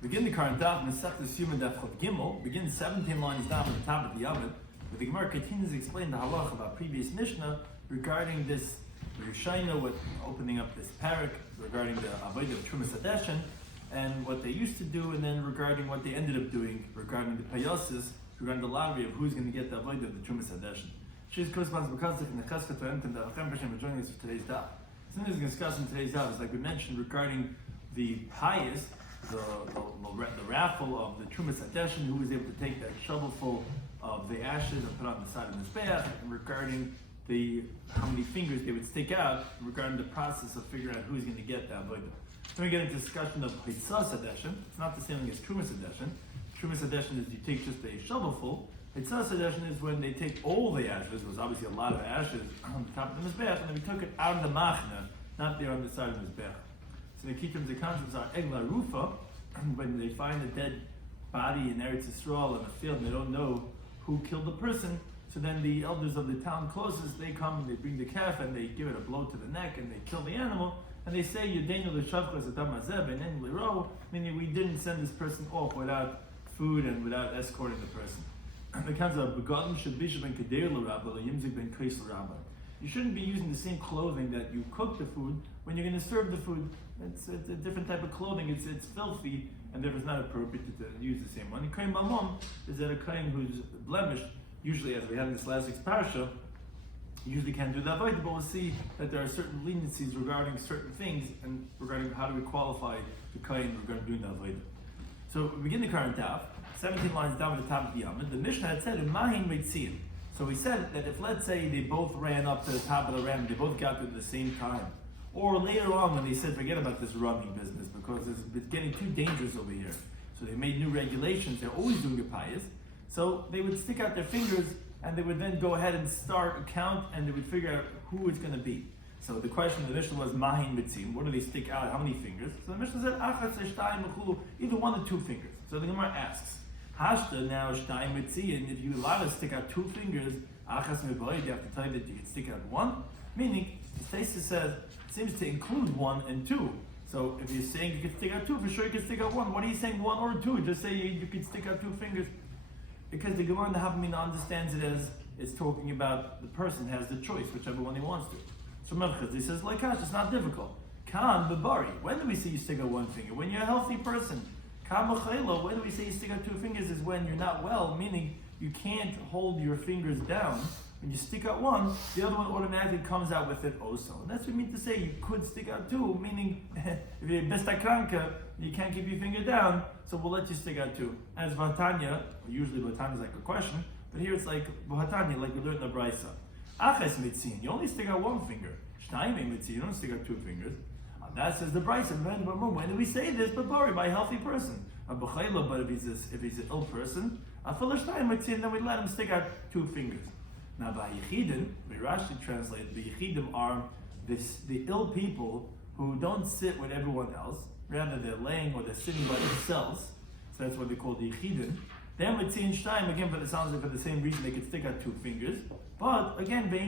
Begin the current Daf, Mesechta Yoma Daf Gimel, begin 17 lines down at the top of the Yomid, where the Gemara continues to explain the halach about previous Mishnah regarding this Rishayna with opening up this parak, regarding the avodah of Trumas Hadeshin, and what they used to do, and then regarding what they ended up doing, regarding the payosis, regarding the lottery of who's going to get the avodah of the Trumas Hadeshin. She's corresponds because in the Chesed and the Achem B'Shem are joining us for today's Daf. Something we're going to discuss in today's Daf is, like we mentioned, regarding the pious, the raffle of the Trumas Hadeshin, who was able to take that shovelful of the ashes and put on the side of the Mizbeach, and regarding how many fingers they would stick out, regarding the process of figuring out who's going to get that avodah. Then we get into discussion of Hitzas Hadeshin. It's not the same thing as Trumas Hadeshin. Trumas Hadeshin is you take just a shovelful. Hitzas Hadeshin is when they take all the ashes. There was obviously a lot of ashes on the top of the Mizbeach, and then we took it out of the Machna, not there on the side of the Mizbeach. So the key terms of concepts are Egla Rufa, when they find a dead body in Eretz Yisrael in a field and they don't know who killed the person. So then the elders of the town closest, they come and they bring the calf and they give it a blow to the neck and they kill the animal. And they say, Yudenu l'shavchas adam hazeh b'neinu l'ro, meaning we didn't send this person off without food and without escorting the person. The concept of begotten should be ben kadeir l'rabba l'yimzik ben kais l'rabba. You shouldn't be using the same clothing that you cook the food when you're going to serve the food. It's a different type of clothing. It's filthy, and therefore it's not appropriate to use the same one. And kain balmum is that a kain who's blemished, usually as we had in this last week's parsha, usually can't do that avodah, but we'll see that there are certain leniencies regarding certain things and regarding how do we qualify the kain regarding doing the avodah. So we begin the current daf, 17 lines down at the top of the Yomid. The Mishnah had said, "Mahin Meitziin." So we said that if, let's say, they both ran up to the top of the ram, they both got there at the same time, or later on when they said, forget about this running business because it's getting too dangerous over here. So they made new regulations. They're always doing it pious. So they would stick out their fingers and they would then go ahead and start a count and they would figure out who it's going to be. So the question of the Mishnah was, Mahin Mitzim, what do they stick out? How many fingers? So the Mishnah said, either 1 or 2 fingers. So the Gemara asks, Hashta now shtayim mitziyin. If you allow to stick out 2 fingers, achas meboid, you have to tell you that you can stick out 1. Meaning, the Taisa says it seems to include 1 and 2. So if you're saying you can stick out 2, for sure you can stick out 1. What are you saying 1 or 2? Just say you can stick out 2 fingers. Because the Gemara in the Havamina understands it as it's talking about the person has the choice, whichever one he wants to. So Melchaz, he says, like Kash, it's not difficult. Kan bebari. When do we say you stick out 1 finger? When you're a healthy person. When do we say you stick out 2 fingers is when you're not well, meaning you can't hold your fingers down. When you stick out 1, the other one automatically comes out with it also. And that's what we mean to say you could stick out 2, meaning if you're bestakranka, you can't keep your finger down, so we'll let you stick out 2. As Vatanya, usually Vatanya is like a question, but here it's like Vatanya, like we learned in the Brisa. Aches mitzin, you only stick out 1 finger. Shtayim mitzin, you don't stick out 2 fingers. That says the Brisa. When do we say this? But by a healthy person. But if he's an ill person, then we let him stick out 2 fingers. Now by Yechidin, we Rashi translate, the Yechidim are the ill people who don't sit with everyone else, rather they're laying or they're sitting by themselves. So that's what they call the Yechidim. Then with Tzin Shtayim, again for the same reason they could stick out 2 fingers. But again, we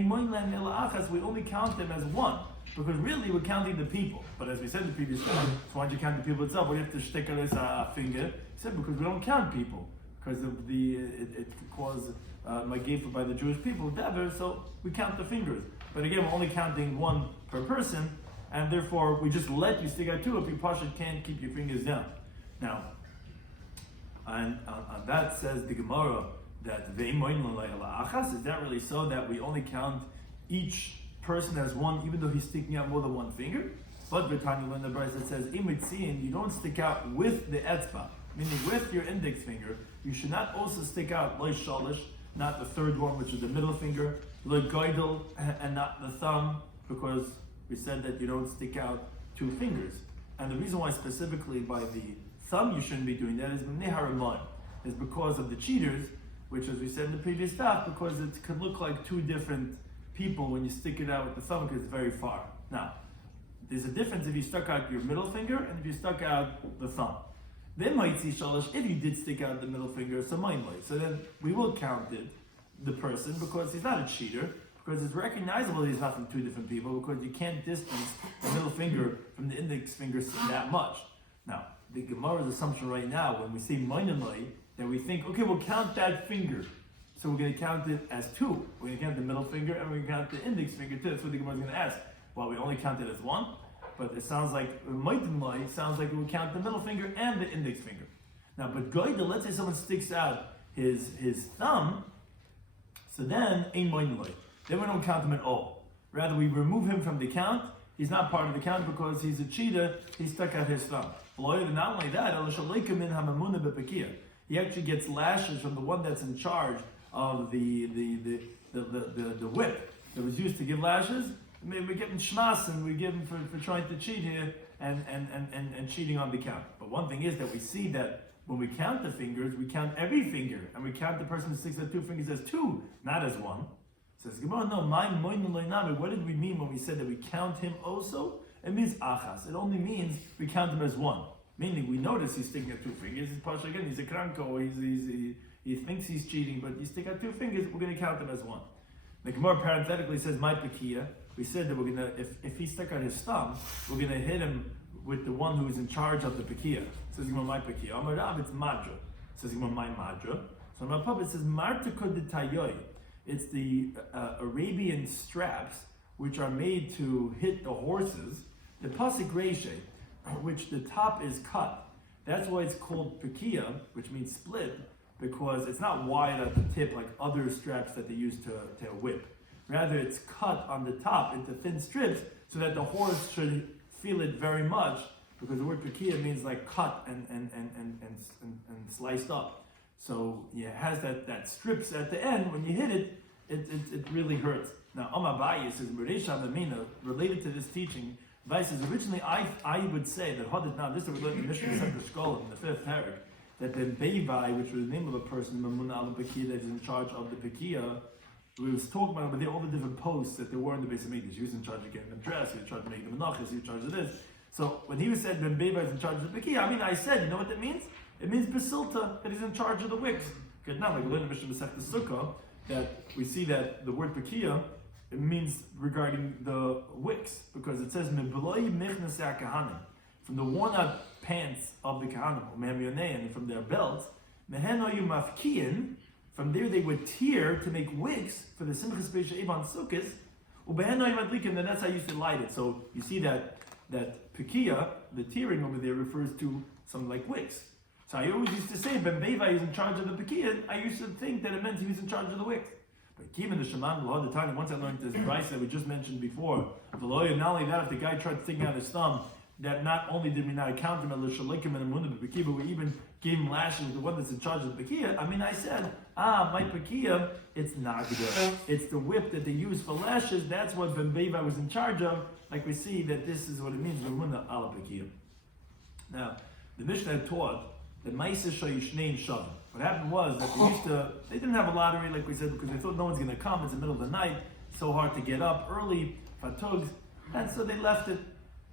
only count them as 1. Because really we're counting the people. But as we said in the previous time, so why don't you count the people itself? Why do you have to stick out a finger? He said because we don't count people. Because of it could cause Magifa by the Jewish people, Dever, so we count the fingers. But again, we're only counting 1 per person, and therefore we just let you stick out 2 if you Pasha can't keep your fingers down. Now, and on that says the Gemara that is that really so that we only count each person as 1, even though he's sticking out more than 1 finger? But Britannia, when the Brisa says imitzin, you don't stick out with the etzba, meaning with your index finger. You should not also stick out loy shalish, not the 3rd one, which is the middle finger, loy goidel, and not the thumb, because we said that you don't stick out 2 fingers. And the reason why specifically by the thumb you shouldn't be doing that is because of the cheaters, which as we said in the previous daf, because it could look like 2 different people when you stick it out with the thumb because it's very far. Now, there's a difference if you stuck out your middle finger and if you stuck out the thumb. Then might see shalish if you did stick out the middle finger, so then we will count it, the person, because he's not a cheater, because it's recognizable he's not from 2 different people, because you can't distance the middle finger from the index finger that much. Now, the Gemara's assumption right now, when we say moinenloi, that we think, okay, we'll count that finger. So we're going to count it as two. We're going to count the middle finger and we're going to count the index finger too. That's what the Gemara is going to ask. Well, we only count it as one, but it sounds like moinenloi sounds like we would count the middle finger and the index finger. Now, but goida, let's say someone sticks out his thumb, so then ein moinenloi. Then we don't count him at all. Rather, we remove him from the count. He's not part of the count because he's a cheater. He stuck out his thumb. Not only that, he actually gets lashes from the one that's in charge of the whip that was used to give lashes. Maybe we give him shmas and we give him for trying to cheat here and cheating on the count. But one thing is that we see that when we count the fingers, we count every finger and we count the person who sticks out two fingers as two, not as one. Says Gemara, no, what did we mean when we said that we count him also? It means achas. It only means we count him as one. Meaning we notice he's sticking out two fingers. He's partial again. He's a kranko. He thinks he's cheating, but you stick out two fingers. We're going to count him as one. The Gemara parenthetically says my pekia. We said that we're going to if he stuck out his thumb, we're going to hit him with the one who is in charge of the pekia. Says Gemara my pekia. Amar Rav, it's madra. Says Gemara my madra. So in my pub it says marta koditayoy. It's the Arabian straps which are made to hit the horses. The pasik reishe, which the top is cut. That's why it's called pekia, which means split, because it's not wide at the tip like other straps that they use to whip. Rather, it's cut on the top into thin strips so that the horse should feel it very much, because the word pekia means like cut and sliced up. So it has that strips at the end. When you hit it, it really hurts. Now, Amabayi says, related to this teaching, Vai says, originally I would say that now this is related to Mishnah Second Shkolim in the fifth parak, that the Beivai, which was the name of a person, Mamuna al Pekia, that is in charge of the Pekia, we was talking about all the different posts that there were in the base of Mikdash. He was in charge of getting them dressed, he was in charge of making them menachas, he was in charge of this. So when he said Ben Beivai is in charge of the Pekia, I said, you know what that means? It means Basilta, that he's in charge of the wicks. Because now, like we learned in Mishnah Second Sukkah, that we see that the word Pekia, it means regarding the wicks, because it says from the worn out pants of the kahanim, and from their belts, from there they would tear to make wicks for the Simchas Beis Evan Sukkos, and then that's how you used to light it. So you see that pekia, the tearing over there, refers to something like wicks. So I always used to say, Ben Beva is in charge of the pekia. I used to think that it meant he was in charge of the wicks. But Kim and the Shaman, all the time, once I learned this price that we just mentioned before, the lawyer, not only that, if the guy tried sticking out his thumb, that not only did we not count him as Shalikim and Amunah Pekia, but we even gave him lashes with the one that's in charge of the Pekia. I said, my Pekia, it's not good. It's the whip that they use for lashes. That's what Ben Beva was in charge of. Like we see that this is what it means, Amunah ala Pekia. Now, the Mishnah had taught that Ma'aseh Shayishnein Shavim. What happened was that they didn't have a lottery, like we said, because they thought no one's going to come. It's the middle of the night. It's so hard to get up early, fatugs. And so they left it.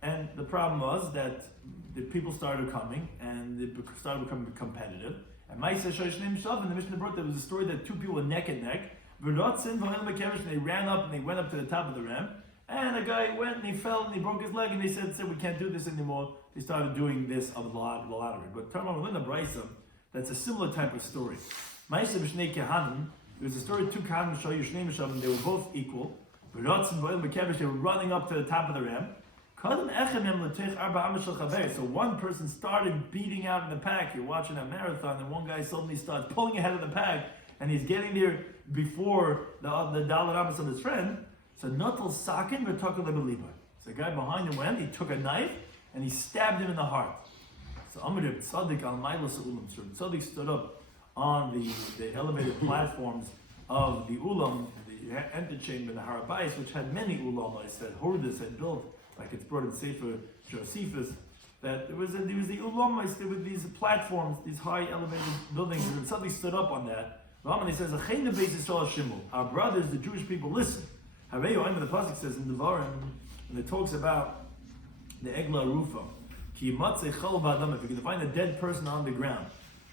And the problem was that the people started coming, and it started becoming competitive. And Ma'aseh Shayishnein Shavim, the Mishnah brought, there was a story that two people were neck and neck. And they ran up and they went up to the top of the ramp. And a guy went and he fell and he broke his leg, and they said we can't do this anymore. They started doing this of the lottery. But Tarma Melina Braisa, that's a similar type of story. Ma'aseh B'shnei Kehanim, there was a story of two Kehanim, Shayishnein Shavim, they were both equal. They were running up to the top of the ramp. So one person started beating out in the pack. You're watching a marathon, and one guy suddenly starts pulling ahead of the pack, and he's getting there before the Daled Amos of his friend. So Natal Sakin v'Takal Lebeliba. So the guy behind him went, he took a knife, and he stabbed him in the heart. So Amr Tzaddik al Mailas Ulam. So Tzaddik stood up on the elevated platforms of the Ulam, the antechamber in the Harabais, which had many Ulamais that Hurdas had built, like it's brought in Sefer Josephus, that there was the Ulamais, there were these platforms, these high elevated buildings, and Tzaddik stood up on that. And he says, our brothers, the Jewish people, listen. The pasuk says in Devarim, and it talks about the Egla Rufa. If you're going to find a dead person on the ground,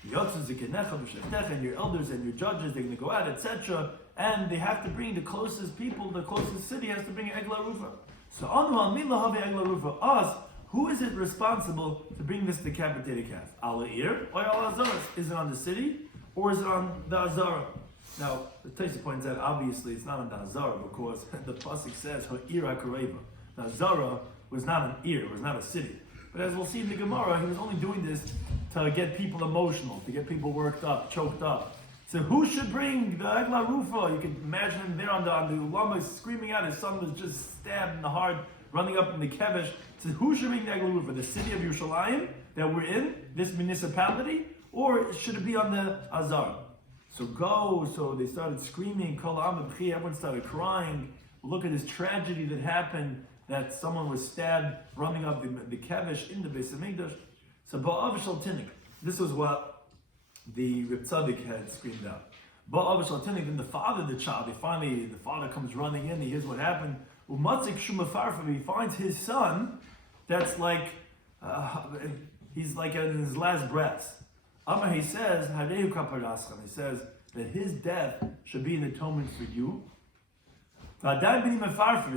and your elders and your judges, they're going to go out, etc. And they have to bring the closest people, the closest city has to bring an Egla Rufa. So us, who is it responsible to bring this decapitated calf? Al-Ir or Al-Azaras? Is it on the city or is it on the Azara? Now, the Taisa points out, obviously, it's not on the Azara because the Pasuk says, Ha'ir HaKareva. The Azara was not an ear, it was not a city. But as we'll see in the Gemara, he was only doing this to get people emotional, to get people worked up, choked up. So who should bring the Egla Rufa? You can imagine him there on the Ulama screaming out, his son was just stabbed in the heart, running up in the Kevesh. So who should bring the Egla Rufa? The city of Yerushalayim that we're in, this municipality? Or should it be on the Azar? So they started screaming, Kol Am B'chi, everyone started crying. Look at this tragedy that happened, that someone was stabbed running up the Kevesh in the Beis Hamikdash. So Ba'av Shal Tinnik, this was what the Reb Tzaddik had screamed out. Ba'av Shal Tinnik, then the father, the child, the father comes running in, he hears what happened. Umatzik Shumafarfa, he finds his son, that's like, he's like in his last breaths. Amar, he says, Harehu Kaparascham, he says that his death should be an atonement for you. He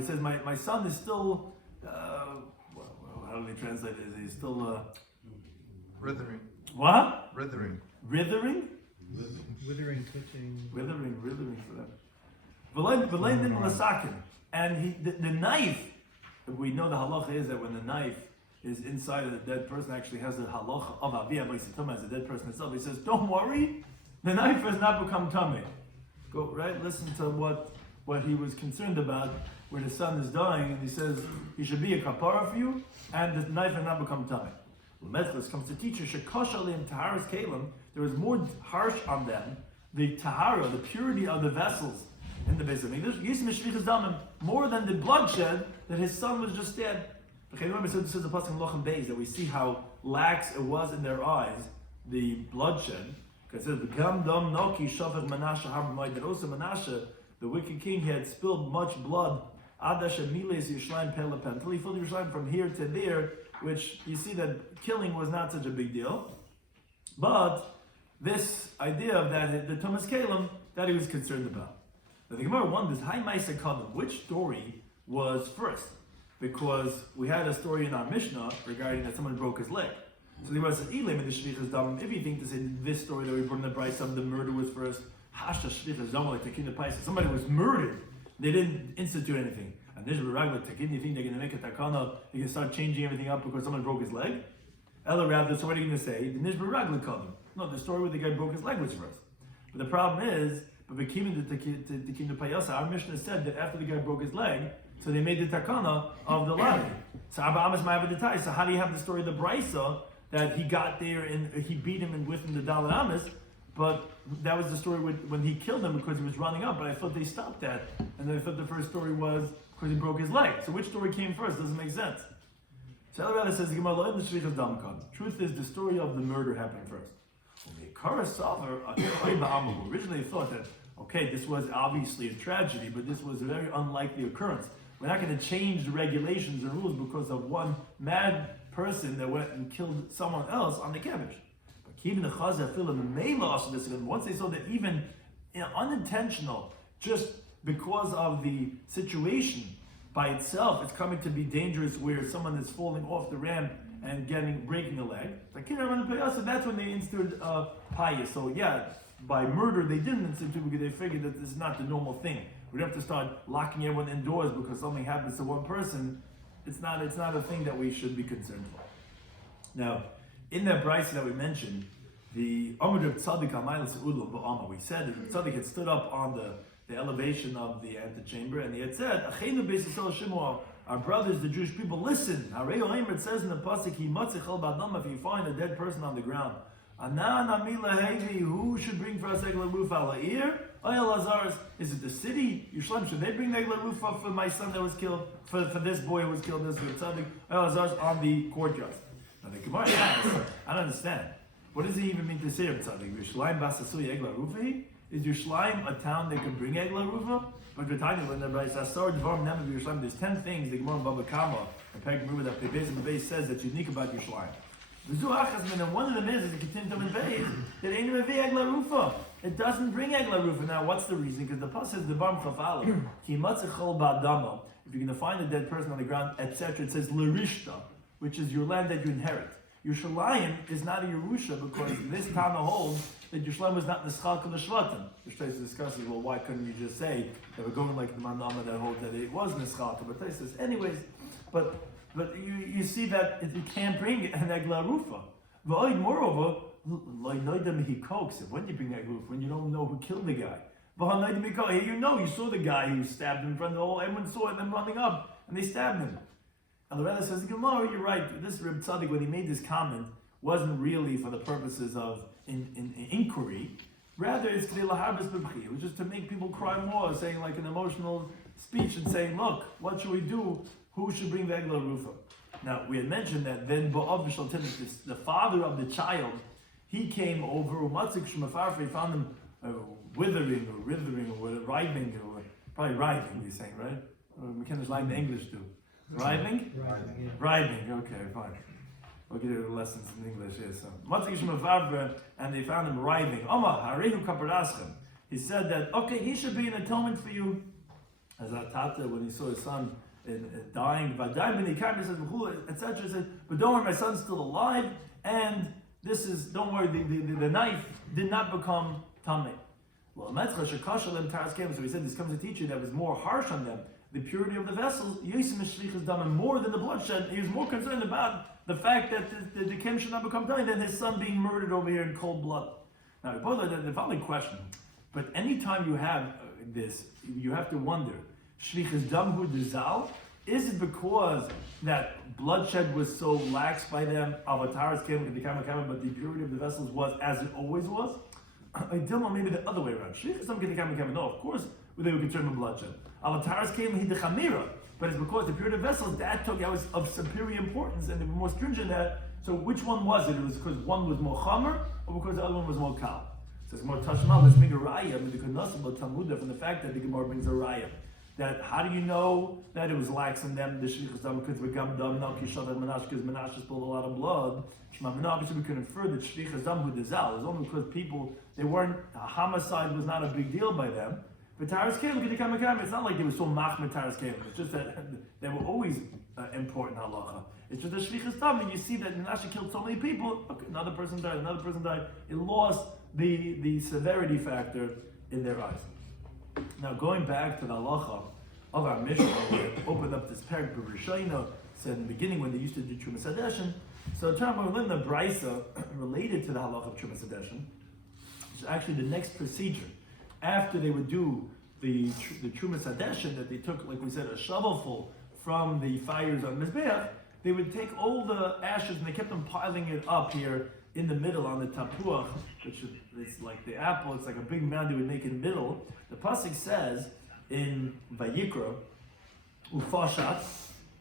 says, my son is still, how do they translate it? He's still, Withering. What? Withering. Withering? Withering, twitching. Withering for that. And the knife, we know the halacha is that when the knife is inside of the dead person, actually has the halacha of Aviyah B'Yisitum as the dead person itself. He says, don't worry, the knife has not become tummy. Go, right? Listen to what he was concerned about, where the son is dying, and he says, he should be a kapara for you, and the knife has not become tummy. Medchus comes to teach you, Shekoshalim Taharas Kalim, there was more harsh on them, the Tahara, the purity of the vessels in the Beis Hamikdash, more than the bloodshed that his son was just dead. Remember, so this is the pasuk in Lochem Beis that we see how lax it was in their eyes, the bloodshed. Because it says, "Gam dam noki shafach Menashe harb'mai." That also Menashe, the wicked king, had spilled much blood. Adash miles Yerushalayim pelepen, until he filled Yerushalayim from here to there, which you see that killing was not such a big deal. But this idea of that, the Thomas Kalim, that he was concerned about. The Gemara wonders, Hai Maisa Kadam, which story was first? Because we had a story in our Mishnah regarding that someone broke his leg. So the Gemara says, Ilim in the Shvichas Dam, if you think to say this story that we brought in the Brayso of the murder was first, Hasha Shvichas Dam, like Takin the Paisa, somebody was murdered, they didn't institute anything. And Nishba Ragla Takin, you think they're going to make a takana, they can start changing everything up because someone broke his leg? Ella Rav, so what are you going to say? The Nishba Ragla Kadam. No, the story where the guy broke his leg was first. But the problem is, but we came into Takin the Payasa, our Mishnah said that after the guy broke his leg, so they made the takana of the leg. So Abba Amas Ma'avad. So how do you have the story of the Brayso that he got there and he beat him and with him the Dalet Amas? But that was the story when he killed him because he was running up. But I thought they stopped that, and then I thought the first story was because he broke his leg. So which story came first? Doesn't make sense. So El Rada says truth is the story of the murder happened first. Originally thought that okay, this was obviously a tragedy, but this was a very unlikely occurrence. We're not going to change the regulations and rules because of one mad person that went and killed someone else on the Kevesh. But even the Chazah Filim lost this. Once they saw that even unintentional, just because of the situation by itself, it's coming to be dangerous where someone is falling off the ramp and breaking a leg. So that's when they instituted pious. So yeah, by murder they didn't institute because they figured that this is not the normal thing. We don't have to start locking everyone indoors because something happens to one person. It's not a thing that we should be concerned for. Now, in that Brayso that we mentioned, the Amr of Tzaddik Amaylas Ulam Ba'ama, we said that Tzaddik had stood up on the elevation of the antechamber and he had said, Achenu Beis Yisrael Shimon, our brothers, the Jewish people, listen. It says in the pasuk, if you find a dead person on the ground, who should bring for us Egla Rufa Ala'ir? Is it the city? Yerushalayim, should they bring the Egla Rufa for my son that was killed, for this boy who was killed, this Tzaddik? On the courtyard. Now the Gemara asks, I don't understand. What does it even mean to say Tzaddik? Yerushalayim Basasui Egla Rufa? Is Yerushalayim a town that could bring Egla Rufa? But we're talking about the Yerushalayim. There's 10 things the Gemara in Baba Kama and Peg Rumah that the base says that's unique about Yerushalayim. And one of them is the Ketintum and Beis that ain't even Egla Rufa. It doesn't bring Egla Rufa. Now, what's the reason? Because the pasuk says the Bam Chafala. Ki matzechol ba'adama. If you're going to find a dead person on the ground, etc., it says l'rishta. which is your land that you inherit. Yerushalayim is not a Yerusha because this Tana holds that Yerushalayim was not Nischal Kol Shvatim. The Shtais discusses, well, why couldn't you just say that we're going like the Manama that holds that it was Nischal Kol Shvatim? Anyways, but you see that you can't bring an Egla Rufa. Moreover, when do you bring that Rufa? When you don't know who killed the guy. Here you saw the guy who stabbed him in front of the whole, everyone saw it, them running up, and they stabbed him. And the Rebbe says, Gemara, you're right. This Reb Tzaddik, when he made this comment, wasn't really for the purposes of inquiry. Rather, it's it was just to make people cry more, saying like an emotional speech and saying, look, what should we do? Who should bring the Egla Rufa? Now, we had mentioned that then the father of the child, he came over, he found him withering or writhing, or probably writhing, he's saying, right? We can't like the English too. Writhing? Writhing, okay, fine. We'll get you lessons in English here. So, and they found him writhing. He said that, okay, he should be an atonement for you. As Tata, when he saw his son dying, he says, etc. He said, but don't worry, my son's still alive, and don't worry, the knife did not become tamei. Well, so he said this comes to teach you that was more harsh on them. The purity of the vessels, more than the bloodshed. He was more concerned about the fact that the kem should not become tamei than his son being murdered over here in cold blood. Now, the following question, but anytime you have this, you have to wonder, shlichus damhu dezal, is it because that bloodshed was so lax by them, avatars came with the kama, but the purity of the vessels was as it always was? I don't know, maybe the other way around. No, of course they were concerned with bloodshed. Avatars came with the chamira, but it's because the purity of vessels, that was of superior importance and they were more stringent that. So which one was it? It was because one was more chamer or because the other one was more kal? So it's more tashmal, let's bring a raya, but the kunasabah tamuda from the fact that the Gemara brings a raya. That how do you know that it was lax in them? The shlichus dam because we gam dam now kishav and Menashe because Menashe spilled a lot of blood. Obviously we can infer that shlichus dam hu dezal is only because people a homicide was not a big deal by them. But Taras Kelim, it's not like they were so machmed Taras Kelim. It's just that they were always important halacha. It's just the shlichus dam, and you see that Menashe killed so many people. Okay, another person died. It lost the severity factor in their eyes. Now, going back to the halacha of our Mishnah, we opened up this parak. Rabbi Shloimy said in the beginning when they used to do Trumas Hadeshin. So, we're learning the brisa related to the halacha of Trumas Hadeshin, which is actually the next procedure. After they would do the Trumas Hadeshin, that they took, like we said, a shovelful from the fires on Mizbeach, they would take all the ashes and they kept them piling it up here in the middle on the tapuach, which is like the apple, it's like a big mound they would make in the middle. The pasuk says in Vayikra, Ufashat,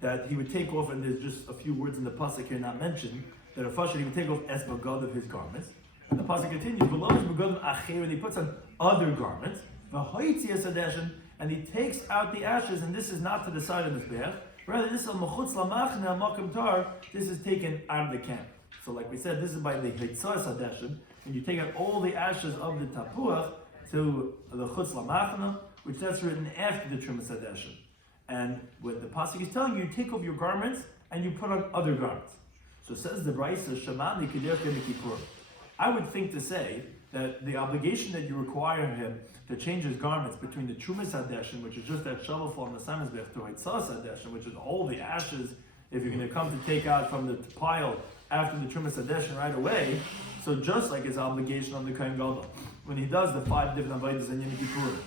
that he would take off, and there's just a few words in the pasuk here not mentioned, that Ufashat, he would take off es bagad of his garments. And the pasuk continues, below his bagad acher, and he puts on other garments, v'hoitzias adeshin, and he takes out the ashes, and this is not to the side of the mizbeach, rather this is machutz lamachne al-makom tar, this is taken out of the camp. So like we said, this is by the Hitzas Hadeshin, and you take out all the ashes of the Tapuach to the Chutz Lamachna, which that's written after the Trumas Hadeshin. And what the Pasuk is telling you, you take off your garments and you put on other garments. So it says the Brisa, Shamani Kederke Mikipur. I would think to say that the obligation that you require him to change his garments between the Trumas Hadeshin, which is just that shovelful on the Samizbech, to Hitzas Hadeshin, which is all the ashes, if you're going to come to take out from the pile after the Trumas Hadeshin right away, so just like his obligation on the Kohen Gadol, when he does the 5 different avodas in Yom Kippur,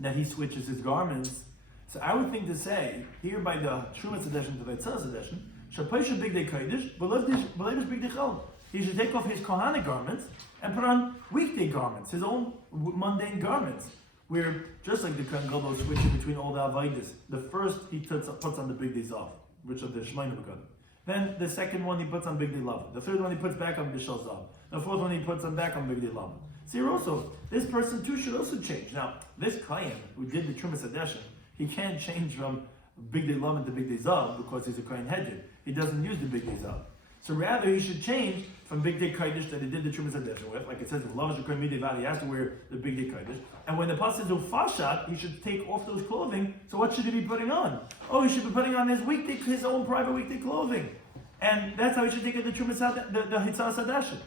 that he switches his garments. So I would think to say, here by the Trumas Hadeshin to the Tzaz Hadeshin, Shapaysha Bigdei Kodesh, B'leidish Bigdei Chol. He should take off his Kohanic garments and put on weekday garments, his own mundane garments, where just like the Kohen Gadol switches between all the avodas, the first he puts on the Bigdei Zav, which are the Shemaim Begadim. Then the second one he puts on Bigdei Lav. The third one he puts back on Bishal Zav. The fourth one he puts on back on Bigdei Lav. See, also, this person too should also change. Now, this Kayan who did the Trumas Hadeshin, he can't change from Bigdei Lav to Bigdei Zav because he's a Kayan Hedjid. He doesn't use the Bigdei Zav. So rather, he should change from Bigdei Kodesh that he did the Trumas Hadeshin with, like it says, Lav Shekar Midei Vadi, he has to wear the Bigdei Kodesh. And when the pasuk says Ufashat, he should take off those clothing. So what should he be putting on? Oh, he should be putting on his own private weekday clothing. And that's how you should take it the Trumas the Hitzas Hadashin.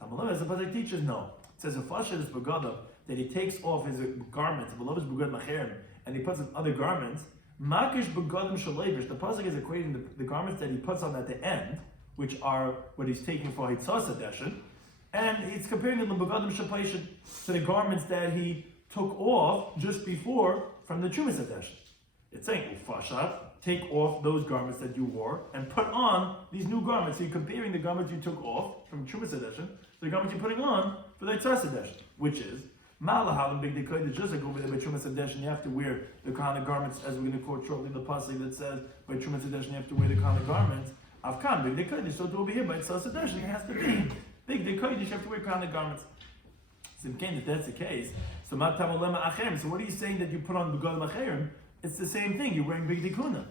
Tamalov, as the Pasuk teaches, no. It says, if Fasher is Begadav, that he takes off his garments, Beloved is Begad Macherim, and he puts on other garments, Makish Begadim Shalevish, the Pasuk is equating the garments that he puts on at the end, which are what he's taking for Hitzas Hadashin, and it's comparing them to Begadim Shapeshin, to the garments that he took off just before from the Trumas Hadashin. It's saying, Ufashat, take off those garments that you wore and put on these new garments. So you're comparing the garments you took off from Trumas Hadashin to the garments you're putting on for the Hitzas Hadashin, which is Malahalim Big Dekoy, just like over there by Trumas Hadashin, you have to wear the Kahana garments, as we're going to quote shortly the pasuk that says by Trumas Hadashin you have to wear the Kahana garments. Avkan Big Dekoy, so to over here by Hitzas Hadashin it has to be Big Dekoy, you have to wear Kahana garments. So again, if that's the case, so Matamolema Achem, so what are you saying that you put on Begad Macherim? It's the same thing, you're wearing Big Dekuna.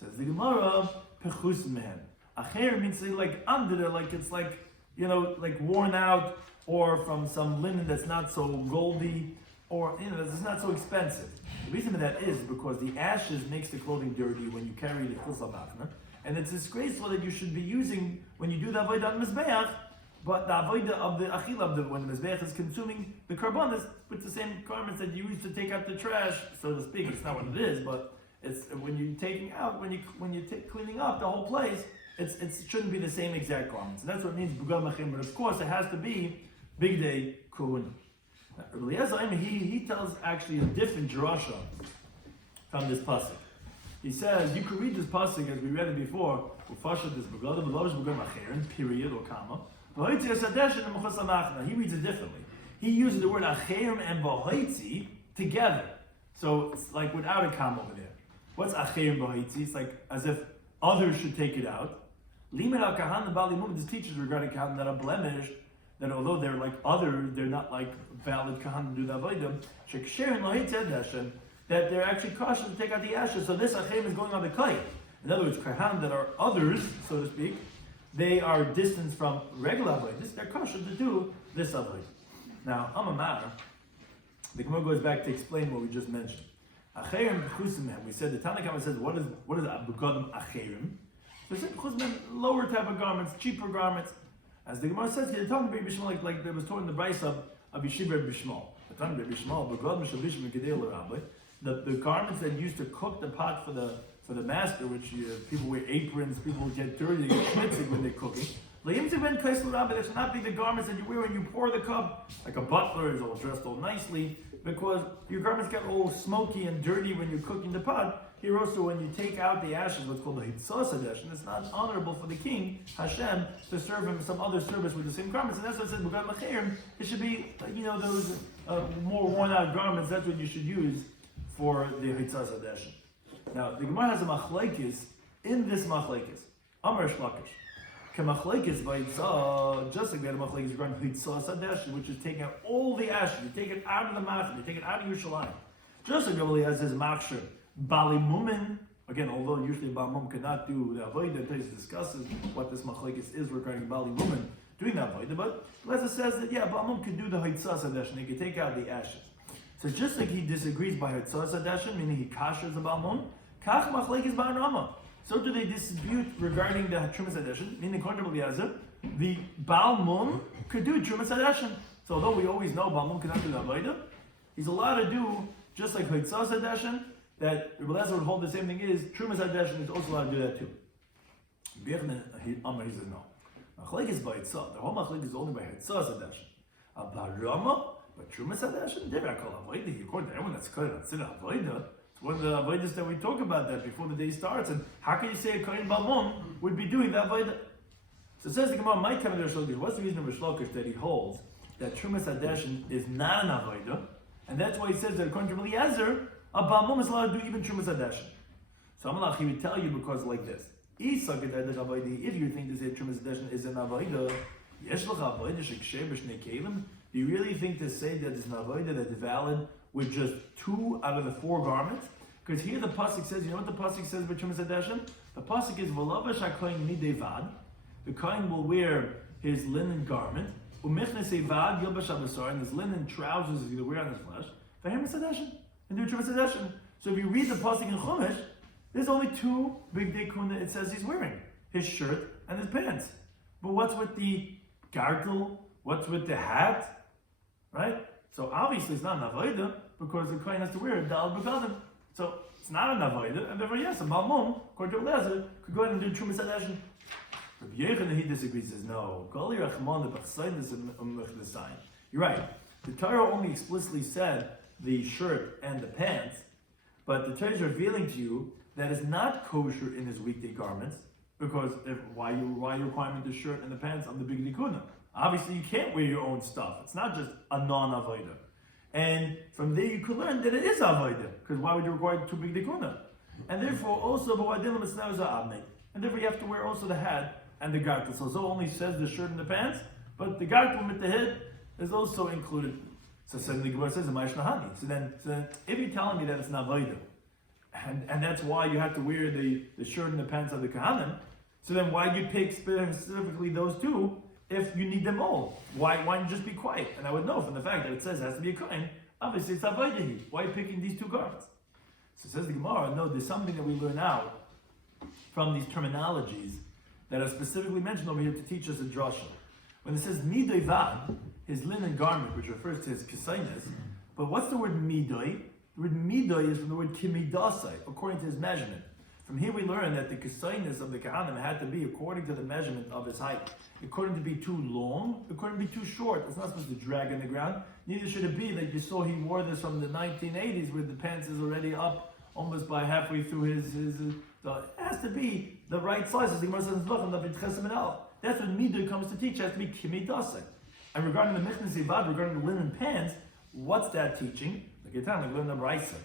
Says the Gemara, Pechus Mehen. Acher means like under there, like it's like, like worn out, or from some linen that's not so goldy, or that's not so expensive. The reason for that is because the ashes makes the clothing dirty when you carry the Chus HaMachna, and it's disgraceful that you should be using when you do the Avodah on Mizbeach, but the Avodah of the Achil of when the Mizbeach is consuming the Karbanis with the same garments that you use to take out the trash, so to speak. It's not what it is, but it's when you're taking out, when you're cleaning up the whole place, it shouldn't be the same exact garments. And that's what it means Bugad Machim, but of course it has to be Big Day Kuhuna. Rabbi Eliezer, he tells actually a different drasha from this pasuk. He says, you could read this pasuk as we read it before, Ufashat is Bugad, B'lovish Bugad Machirin, period, or comma. He reads it differently. He uses the word Acherim and B'hoitzi together. So it's like without a comma over there. What's Acherim B'hoitzi? It's like as if others should take it out. Limed al Kahan Balimum, this teaches regarding Kahan that are blemished, that although they're like others, they're not like valid Kahan to do the Avodah. Sheksherin Lohitzedeshen, that they're actually cautious to take out the ashes. So this Acherim is going on the Kayim. In other words, Kahan that are others, so to speak, they are distanced from regular avodah. They're kosher to do this avodah. Now, Amamar, the Gemara goes back to explain what we just mentioned. Acherim b'chusimem. We said the Tanakhama says, what is begadim acherim? So we said b'chusimem, lower type of garments, cheaper garments. As the Gemara says, they're talking about Bishmal like there was told in the Bryce of Yeshiva Bishmal. The Tan Bishmal, begadim shabishim gedei l'rabbi. The garments that used to cook the pot for the master, which people wear aprons, people get dirty, they get schmitzig when they're cooking. That should not be the garments that you wear when you pour the cup, like a butler is all dressed all nicely, because your garments get all smoky and dirty when you're cooking the pot. Here also, when you take out the ashes, what's called the Hitzas Hadashin, it's not honorable for the king, Hashem, to serve him some other service with the same garments. And that's what it says, B'gad Macherim, it should be, those more worn out garments, that's what you should use for the Hitzas Hadashin. Now, the Gemara has a machlekes in this machlekes. Amar Shlakish. Kemachlekes v'hitzah, just like we had a machlekes regarding Hitzas Hadashin, which is taking out all the ashes. You take it out of the machne, you take it out of Yerushalayim. Just like Rabbi has his machshir, Balimumin. Again, although usually Balimum cannot do the avodah, the discusses what this machlekes is regarding Balimumin doing the avodah. But Lezer says that Balimum could do the Hitzas Hadashin. He could take out the ashes. So just like he disagrees by Hitzas Hadashin, meaning he kashers the Balmum, Kach machlekes ba'arama. So do they dispute regarding the Trumas Hadashin, meaning according to Rabbi Eliezer, the Balmum could do Trumas Hadashin. So although we always know Balmum cannot do the Avodah, he's allowed to do, just like Hitzas Hadashin, that Rabbi Eliezer would hold the same thing is, Trumas Hadashin is also allowed to do that too. He says no. Machlekes ba'hitzah, the whole machlekes is only by Hitzas Hadashin. Ba'arama, but Trumas Hadashin, they're not called Avodah. According to everyone that's called Avodah, it's one of the avodas that we talk about that before the day starts. And how can you say a Kohen Balmum would be doing that avodah? So it says the Gemara, my Kamei Shlokish, what's the reason of Shlokish that he holds that Trumas Hadashin is not an avodah? And that's why he says that according to Eliezer, a Balmum is allowed to do even Trumas Hadashin. So Amalach, he would tell you because like this. If you think to say Trumas Hadashin is an avodah, do you really think to say that it's an avodah that's valid with just 2 out of the 4 garments? Because here the pasuk says, you know what the pasuk says by Trumas Hadashin? The pasuk is v'lavash hakohen midevad. The kohen will wear his linen garment. U'michnes evad yilbash habasar, and his linen trousers is going to wear on his flesh. V'hem Hadashin, and do Trumas Hadashin. So if you read the pasuk in Chumash, there's only 2 big day kuna it says he's wearing: his shirt and his pants. But what's with the gartel? What's with the hat? Right? So obviously it's not an avodah because the kohen has to wear a dal begadim. So it's not an avodah, and therefore yes, a balmum, according to Eliezer, could go ahead and do trumas adeshin. Rabbi Yochanan, he disagrees. Says no. You're right. The Torah only explicitly said the shirt and the pants, but the Torah is revealing to you that is not kosher in his weekday garments, because why you requiring the shirt and the pants on the big dikuna? Obviously, you can't wear your own stuff. It's not just a non-avodah. And from there, you could learn that it is avodah, because why would you require two big dikuna? And therefore, also, and therefore, you have to wear also the hat and the gartel. So only says the shirt and the pants, but the gartel with the head is also included. So suddenly Gemara says, so then if you're telling me that it's not avodah, and that's why you have to wear the shirt and the pants of the Kahanim, so then why do you pick specifically those two if you need them all? Why don't you just be quiet? And I would know from the fact that it says it has to be a Kohen, obviously it's avodah. Why are you picking these two garments? So says the Gemara, no, there's something that we learn out from these terminologies that are specifically mentioned over here to teach us a drasha. When it says midoi vad, his linen garment, which refers to his kisainis, but what's the word midoi? The word midoi is from the word kimidasai, according to his measurement. From here we learn that the kisainis of the Kahanim had to be according to the measurement of his height. According to be too long, according to be too short. It's not supposed to drag in the ground. Neither should it be like you saw he wore this from the 1980s where the pants is already up almost by halfway through his so it has to be the right size. As the Gemara says, that's what midui comes to teach. It has to be kimidasai. And regarding the Mishnah Sivad, regarding the linen pants, what's that teaching? Like you're telling, like learn the Brisa.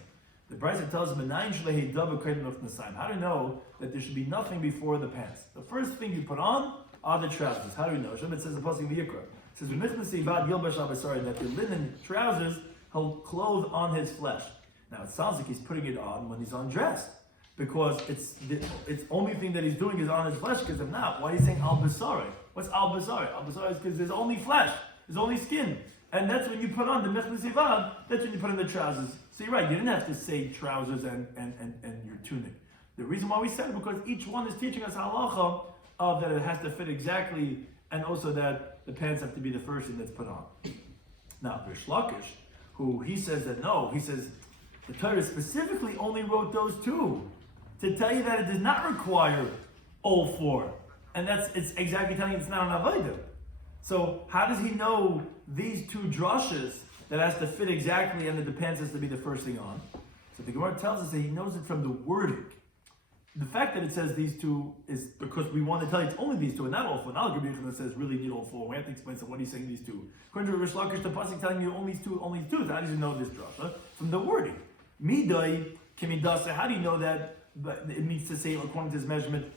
The Brisa tells him, how do you know that there should be nothing before the pants? The first thing you put on are the trousers. How do we know? It says the Pasuk V'Yikra. It says, that the linen trousers he'll clothe on his flesh. Now it sounds like he's putting it on when he's undressed, because it's only thing that he's doing is on his flesh, because if not, why are you saying al basari? What's al basari? Al basari is because there's only flesh, there's only skin. And that's when you put on the mechnas sivad, that's when you put on the trousers. So you're right, you didn't have to say trousers and your tunic. The reason why we said it, because each one is teaching us halacha of that it has to fit exactly, and also that the pants have to be the first thing that's put on. Now, Rish Lakish, who he says that no, he says the Torah specifically only wrote those two to tell you that it does not require all four. And it's exactly telling you it's not an avodah. So how does he know these two drushes that has to fit exactly and that the pants has to be the first thing on? So the Gemara tells us that he knows it from the wording. The fact that it says these two is because we want to tell you it's only these two and not all four. Now Rabbi Shloimy says really need all four. We have to explain, so what he's saying these two. According to Rish Lakish, the pasuk telling you only these two. So how does he know this drasha? From the wording. Midai kimidasa. How do you know that? But it means to say according to his measurement.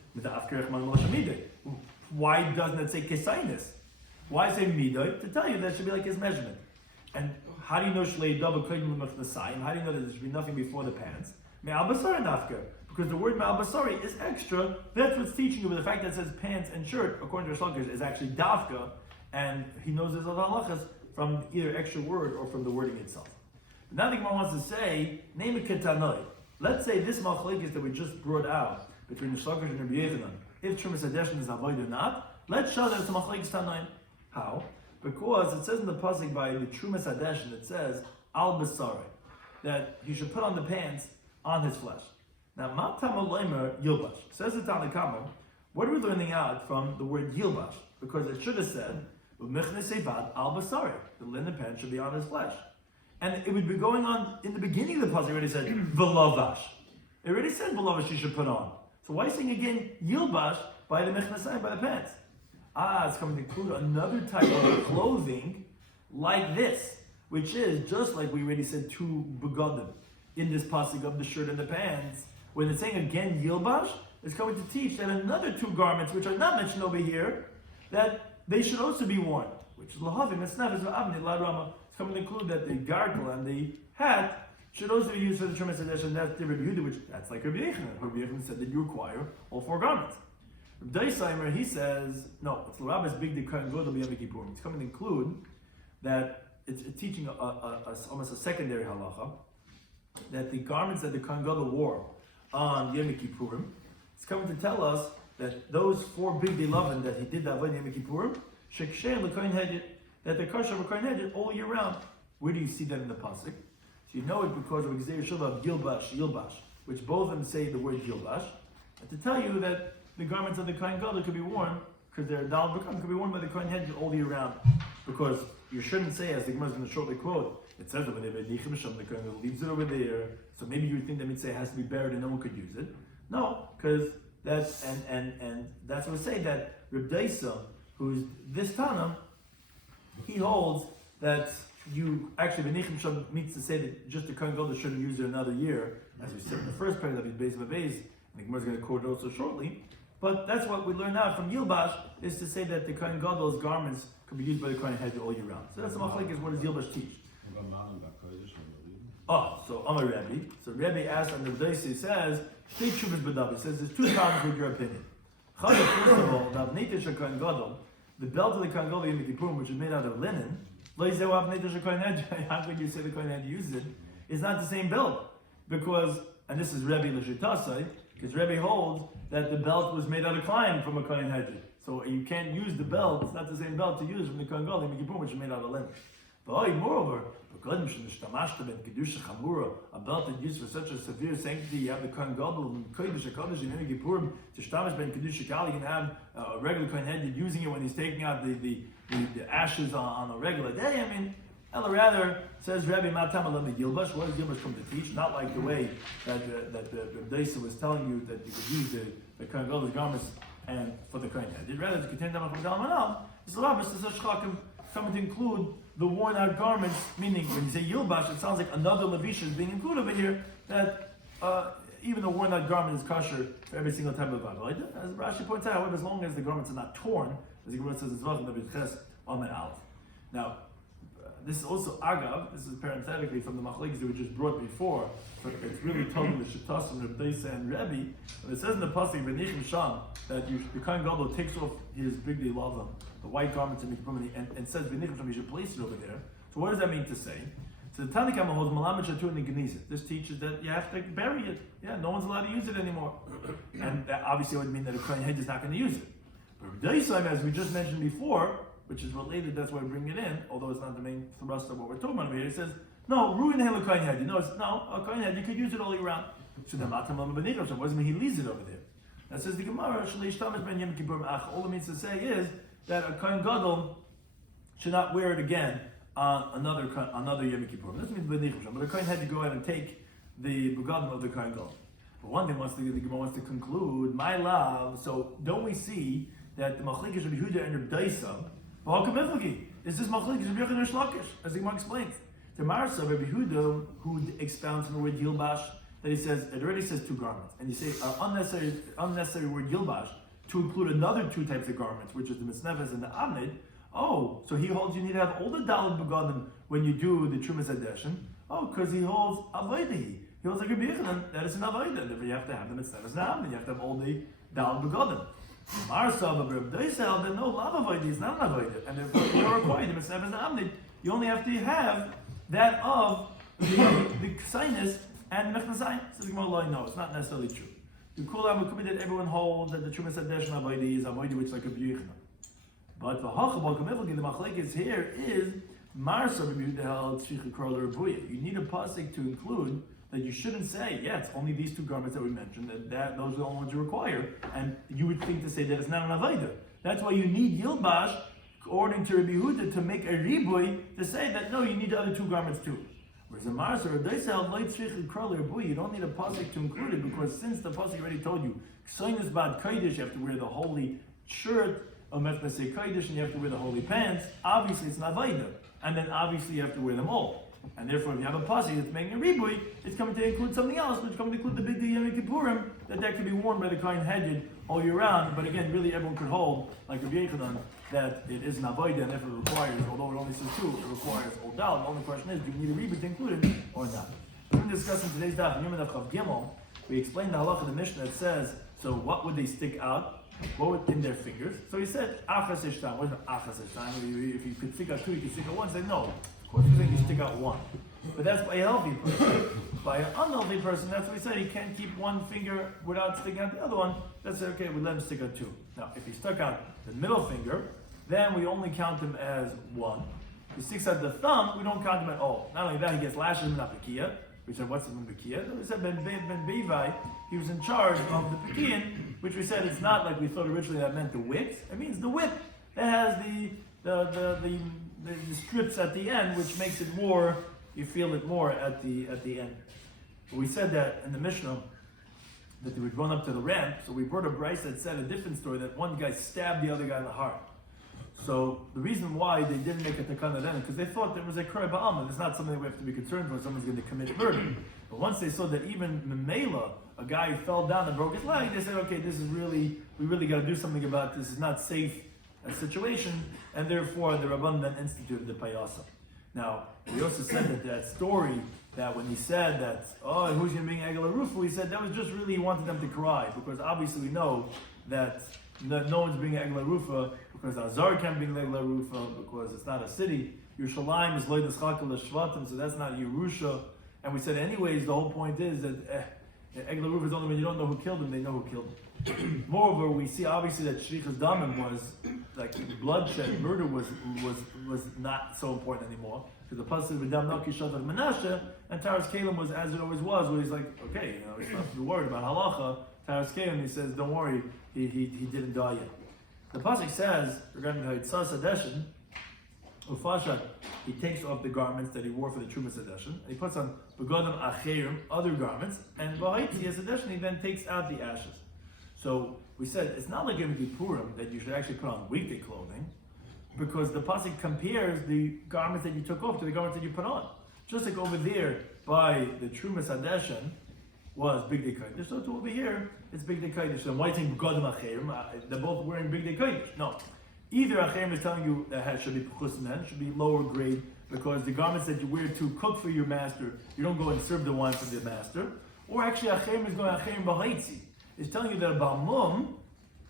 Why doesn't it say kesainis? Why say midai? To tell you that it should be like his measurement. And how do you know shlei double kodim l'machnesai? And how do you know that there should be nothing before the pants? Me'al basari nafka. Because the word me'al basari is extra. That's what's teaching you. But the fact that it says pants and shirt, according to Rish Lakish, is actually dafka, and he knows his other halachas from either extra word or from the wording itself. But now the Gemara wants to say, name it ketanoi. Let's say this machlekes that we just brought out between the Rish Lakish and Rabbi Yochanan, if Trumas Hadeshin is avoid or not, let's show that it's a machlekes tanoim. How? Because it says in the pasuk by the Trumas Hadeshin, it says al basari, that he should put on the pants on his flesh. Now, Matam Oleimer Yilbash says the Tanna Kamma. What are we learning out from the word Yilbash? Because it should have said U'mechne Sevad al Basari, the linen pants should be on his flesh, and it would be going on in the beginning of the pasuk. It already said V'lavash. It already said V'lavash you should put on. So why saying again Yilbash by the mechnesai, by the pants? It's coming to include another type of clothing like this, which is just like we already said two begadim in this pasuk of the shirt and the pants. When it's saying again Yilbash, it's coming to teach that another two garments, which are not mentioned over here, that they should also be worn, which is lahavim. It's not as avnei ladrama. It's coming to include that the gargle and the hat should also be used for the Trumas Hadeshin. That's the Rabbi Yehuda, which that's like Rabbi Yochanan. Rabbi Yochanan said that you require all four garments. Rabbi Daisamer, he says no. It's l'rabbis big dekayin godel b'yom kippurim. It's coming to include that it's teaching almost a secondary halacha, that the garments that the Kohen Gadol wore on Yom Kippurim, it's coming to tell us that those 4 big day lovin that he did that Avodah Yom Kippurim, sheksher l'kohen hedget, that they're kosher for kohen hedget all year round. Where do you see that in the pasuk? So you know it because of Gzeir Shuvah of Yilbash, which both of them say the word Yilbash, and to tell you that the garments of the kohen gadol could be worn, because they're dal b'kam, could be worn by the kohen hedget all year round. Because you shouldn't say, as the Gemara is going to shortly quote, it says over there, the kohen gadol leaves it over there. So maybe you would think that mitzvah has to be buried and no one could use it. No, because that's and that's what we say that Reb Daisa, who's this Tanam, he holds that you actually Benichim Sham means to say that just the Kohen Gadol shouldn't use it another year, as we said in the first paragraph of his base of base, and the Gemara is going to quote it also shortly. But that's what we learn out from Yilbash, is to say that the Kohen Gadol's garments could be used by the Kohen Hedge all year round. So that's the machlek is what does Yilbash teach? Oh, so Amar Rebbe. So Rebbe asks, and the Daisi says, Shtei Tshuvas B'Dav. He says there's 2 problems with your opinion. First of all, the belt of the Kohen Gadol Yom Kippurim, which is made out of linen, how could you say the Kohen Hedge uses it? It's not the same belt. Because, and this is Rebbe L'Shitasai, because Rebbe holds that the belt was made out of klein from a Kohen Hedge. So you can't use the belt, it's not the same belt to use from the Kohen Gadol Yom Kippurim, which is made out of linen. But moreover, a belt that used for such a severe sanctity, you have the Kohen Gadol and Kodesh HaKadosh in Yom Kippurim, to Shtamash ben Kedusha Kali, you can have a regular Kohen Hedge using it when he's taking out the ashes on a regular day. I mean, Ella rather says Rabbi Matam Alam Yilbash. What does Yilbash come to teach? Not like the way that the Daisa was telling you that you could use the Kohen Gadol's garments and for the Kohen Hedge. Rather to contain them from Dal Manal. It's the Rabbis the Shchakim coming to include the worn out garments, meaning when you say Yilbash, it sounds like another Levisha is being included over here, that even the worn out garment is kosher for every single type of avodah. As Rashi points out, however, as long as the garments are not torn, as the Gemara says, it's Zvachim David Amen Aleph. Now, this is also Agav, this is parenthetically from the machlekes that we just brought before, but it's really told the Shittas and Reb Daisa and Rebbe. But it says in the pasuk V'nichim Sham that the Kohen Gadol takes off his big day lava, the white garments and says V'nichim Sham, you should place it over there. So what does that mean to say? So the Tanakh holds Malamed Shatu and Genizah. This teaches that you have to bury it. Yeah, no one's allowed to use it anymore. And that obviously would mean that a Kohen Hedge is not going to use it. But Reb Daisa, as we just mentioned before, which is related, that's why we bring it in, although it's not the main thrust of what we're talking about here. It says, no, ruin hell a Kohen Hedge. No, a Kohen Hedge, you could use it all year round. So the Matam Lama B'Nichim, so what does it mean he leaves it over there? That says the Gemara, Shalish Tamish Ben Yom Kippurim Ach. All it means to say is that a Kohen Gadol should not wear it again on another Yom Kippurim. This means B'Nichim, but a Kohen had to go ahead and take the Begadim of the Kohen Gadol. But one thing the Gemara wants to conclude, my love, so don't we see that the Machlekes Rabbi Yehuda and Rabbi Daisa, is this machlekes Rabbi Yochanan Shlakish, as the Gemara explains? The Marsa Rabbi Yehuda, who expounds on the word Yilbash, that he says it already says 2 garments, and you say unnecessary word Yilbash to include another 2 types of garments, which is the Mitznefes and the Amnid. Oh, so he holds you need to have all the Daled Begadim when you do the Trumas Adeshin. Oh, because he holds Avodahi. He holds like Rabbi Yochanan that it's an Avodah. Therefore, you have to have the Mitznefes and the Amnid. You have to have all the Daled Begadim. Marsa of Rabbi Daisa, then no, love avodah is not an avodah, and therefore you are required to Mitznefes and Amnid. You only have to have that of the sinus and Mechnazayin. So the Gemara, no, it's not necessarily true. The Kulam could be that everyone holds that the Trumas Hadesh and avodah is avodah which is like a B'yichna. But the Hachabal Kamevlgi, the Machlekes here is Marsa Rabbi Yehuda held Shich Kroler Rebuya. You need a pasuk to include that you shouldn't say, yeah, it's only these 2 garments that we mentioned, that those are the only ones you require, and you would think to say that it's not an avodah. That's why you need Yilbash, according to Rabbi Yehuda, to make a ribuy to say that no, you need the other 2 garments too. Whereas the Marsa or Daisa light shich kroler rebuy, you don't need a pasuk to include it because since the pasuk already told you, Ksaynis bad kodesh, you have to wear the holy shirt, or Mefnasei kodesh, and you have to wear the holy pants. Obviously, it's not avodah, and then obviously you have to wear them all. And therefore, if you have a pasuk that's making a ribui, it's coming to include something else, which is coming to include the big day Yom Kippurim, that can be worn by the Kohen Hedge all year round. But again, really everyone could hold, like Rabbi Yochanan, that it is an avodah, and therefore it requires, although it only says 2, it requires all down. The only question is, do you need a ribui to include it or not? We're going to discuss in today's Daf Yomi Daf Gimel. We explained the halach of the Mishnah that says, so what would they stick out? in their fingers. So he said, achas ishtam. What is achas ishtam? If you could stick out two, you could stick out one. Say, no. Of course, we think you stick out one. But that's by a healthy person. By an unhealthy person, that's what he said. He can't keep one finger without sticking out the other one. That's okay, we let him stick out two. Now, if he stuck out the middle finger, then we only count him as one. If he sticks out the thumb, we don't count him at all. Not only that, he gets lashes in the pekia. We said, what's the pekia? We said, Ben Bevai, he was in charge of the pekian, which we said it's not like we thought originally that meant the width. It means the whip that has the strips at the end, which makes it more, you feel it more at the end. But we said that in the Mishnah, that they would run up to the ramp, so we brought a brayso that said a different story, that one guy stabbed the other guy in the heart. So the reason why they didn't make a takana then, because they thought there was a kroi ba'alma, it's not something that we have to be concerned for, someone's going to commit murder. But once they saw that even memela, a guy fell down and broke his leg, they said, okay, this is we really got to do something about this, is not safe a situation, and therefore the Rabban then instituted the payasa. Now, we also said that story, that when he said that, oh, who's going to bring Egel Rufu, he said that was just really, he wanted them to cry, because obviously we know that no one's bringing Egel Rufa, because Azar can't bring Egel Rufa, because it's not a city. Yerushalayim is Loy Neschakal Shvatim, so that's not Yerusha. And we said anyways, the whole point is that Egel Rufa is only when you don't know who killed him, they know who killed him. Moreover, we see obviously that Shrichas Damim was, like bloodshed, murder was not so important anymore. Because the pasuk with Dam Naki Shad Menashe, and Taras Kalim was as it always was, where he's like, okay, he's not too worried about halacha. Taras Kalim, he says, don't worry, he didn't die yet. The pasuk says regarding the Hitzas Adeshin, Ufashat, he takes off the garments that he wore for the Trumas Adeshin, and he puts on Begodim Acherim, other garments, and Vahitzi as Adeshin, he then takes out the ashes. So we said it's not like Yom Kippurim that you should actually put on weekday clothing, because the pasuk compares the garments that you took off to the garments that you put on. Just like over there by the Trumas Hadeshin was Big Day Kodesh, so to over here it's Big Day Kodesh. So why think Begodim Acherim? They're both wearing Big Day Kodesh. No, either Acherim is telling you that should be Pchusim, should be lower grade, because the garments that you wear to cook for your master, you don't go and serve the wine for the master. Or actually Acherim is going Acherim B'Haitzi. It's telling you that a Balmum,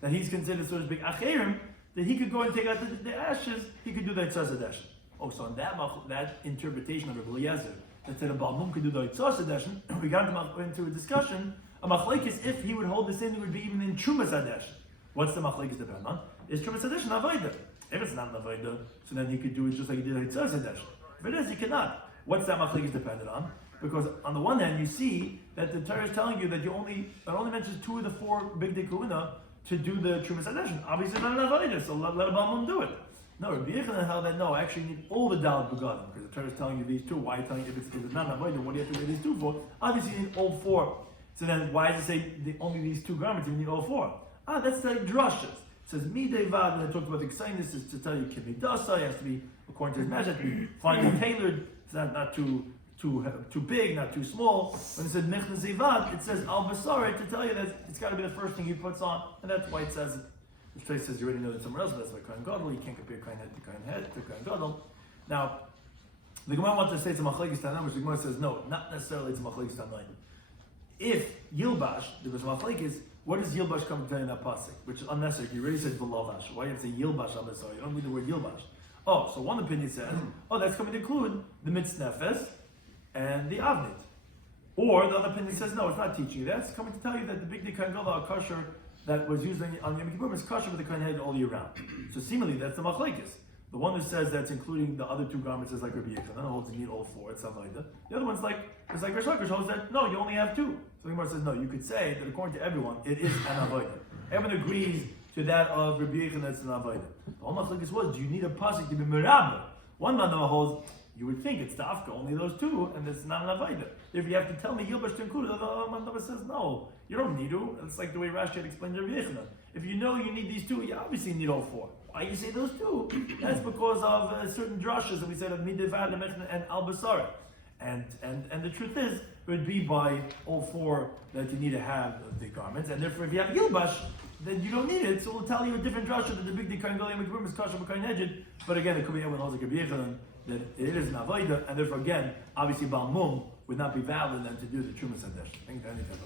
that he's considered so to speak Acherim, that he could go and take out the ashes, he could do the Itzaz Hadeshin. Oh, so on that interpretation of Rabbi Eliezer, that said a Balmum could do the Itzaz Hadeshin, we got into a discussion. A machlekes, if he would hold the same, it would be even in Trumas Hadeshin. What's the machlekes depend on? Is Trumas Hadeshin Avodah? If it's not an Avodah, so then he could do it just like he did Itzaz Hadeshin. If it is, he cannot. What's that machlekes dependent on? Because on the one hand, you see that the Torah is telling you that it only mentions 2 of the 4 big day kahuna to do the Trumas Hadeshin. Obviously not an Avodah, so let a Balmum do it. No, Rabbi Yochanan held that no, actually you need all the Dalet Begadim, because the Torah is telling you these 2. Why are you telling you if it's not an Avodah, what do you have to wear these 2 for? Obviously you need all 4. So then why does it say only these 2 garments, you need all 4? That's like drushes. It says Midei Vad, and it talks about the excitement, is to tell you Kimidasa, it has to be according to his measure, to be finely tailored, it's not too big, not too small. When it says Mechna Zivad, it says Al Basari to tell you that it's got to be the first thing he puts on, and that's why it says it. The Torah says you already know that somewhere else, but that's like Kohen Gadol. You can't compare Kohen Head to Kohen Head to Kohen Gadol. Now, the Gemara wants to say it's a Machlekes Tanaim, which the Gemara says no, not necessarily it's a Machlekes Tanaim. If Yilbash, there was Machlekes, what does Yilbash come to tell you in that pasuk? Which is unnecessary. You already said V'lavash. Why do you have to say Yilbash on the sorry? You don't need the word Yilbash. Oh, so one opinion says, that's coming to include the Mitznefes and the Avnit. Or the other opinion says, no, it's not teaching you that. It's coming to tell you that the big day Kohen Gadol kosher that was used on Yom Kippur is kosher with the Kohen Head all year round. So seemingly that's the machlekes. The one who says that's including the other 2 garments is like Rabbi Yochanan, holds you need all 4. It's something like that. The other one's like Rish Lakish holds that no, you only have 2. So the Gemara says no. You could say that according to everyone, it is an avodah. Everyone agrees to that of Rabbi Yochanan that's an avodah. The whole machlekes was, do you need a pasuk to be merabah? One man holds, you would think it's dafka, only those 2, and it's not an avodah. If you have to tell me Yilbash to include it, the other man says no, you don't need to. It's like the way Rashi had explained to Rabbi Yochanan. If you know you need these 2, you obviously need all 4. Why you say those 2? That's because of certain drushes that we said of Midevad and Al Basar. And the truth is, it would be by all 4 that you need to have the garments. And therefore, if you have Yilbash, then you don't need it. So we'll tell you a different drusha that the big day Kohen Gadol Yom Kippur is kosher b'Kohen Hedjed. But again, it could be everyone holds like Rabbi Yochanan that it is an avodah, and therefore again, obviously Balmum would not be valid then to do the Trumas Hadesh. I think that is the